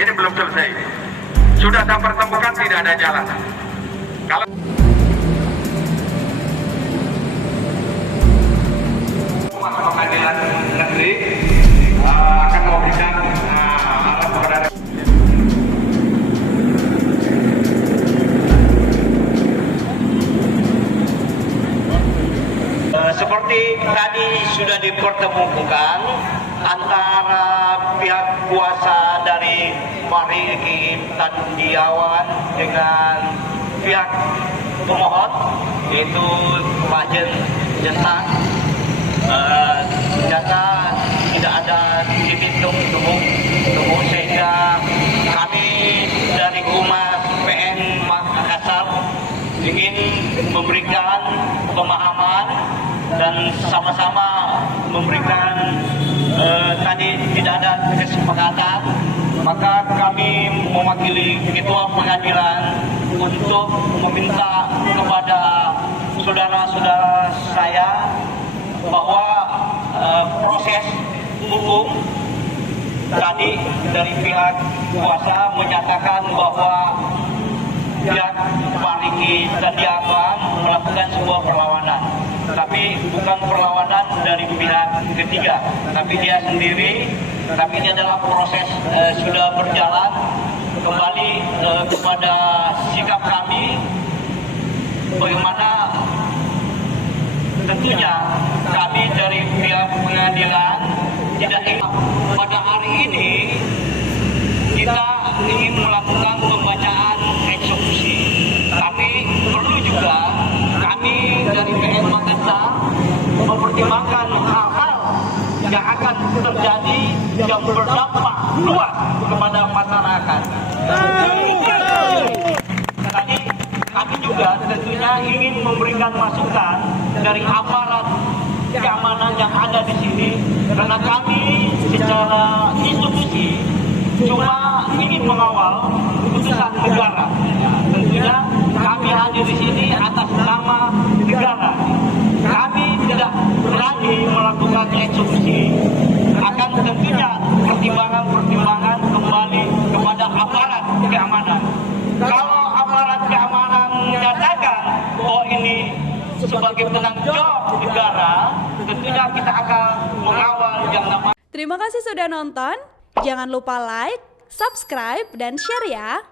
Ini belum selesai. Sudah saya pertemukan tidak ada jalan. Kalau pengadilan negeri akan memberikan alat kepada seperti tadi sudah dipertemukan antara pihak kuasa dari Parigi Tandiawan dengan pihak pemohon yaitu Pak Jentang. Ternyata tidak ada titik temu sehingga kami dari Humas PN Makassar ingin memberikan pemahaman dan sama-sama memberikan tadi tidak ada kesepakatan, maka kami mewakili ketua pengadilan untuk meminta kepada saudara-saudara saya bahwa proses hukum tadi dari pihak kuasa menyatakan bahwa pihak Parigi Tandiawan melakukan sebuah perlawanan, tapi bukan perlawanan dari pihak ketiga, tapi dia sendiri. Tapi ini adalah proses sudah berjalan kembali kepada sikap kami, bagaimana tentunya kami dari pihak pengadilan tidak ingin pada hari ini kita ingin melakukan pembacaan eksekusi, tapi perlu juga kami dari PN Makassar mempertimbangkan hal-hal yang akan terjadi yang berdampak luas kepada masyarakat. Tadi kami juga tentunya ingin memberikan masukan dari aparat keamanan yang ada di sini, karena kami secara institusi cuma ingin mengawal keputusan negara. Tentunya kami hadir di sini atas nama negara. Kami tidak berani melakukan eksekusi. Akan tentunya pertimbangan-pertimbangan kembali kepada aparat keamanan. Kalau aparat keamanan menyatakan bahwa ini sebagai penanggung jawab negara, tentunya kita akan mengawal yang namanya. Terima kasih sudah nonton. Jangan lupa like, subscribe, dan share ya.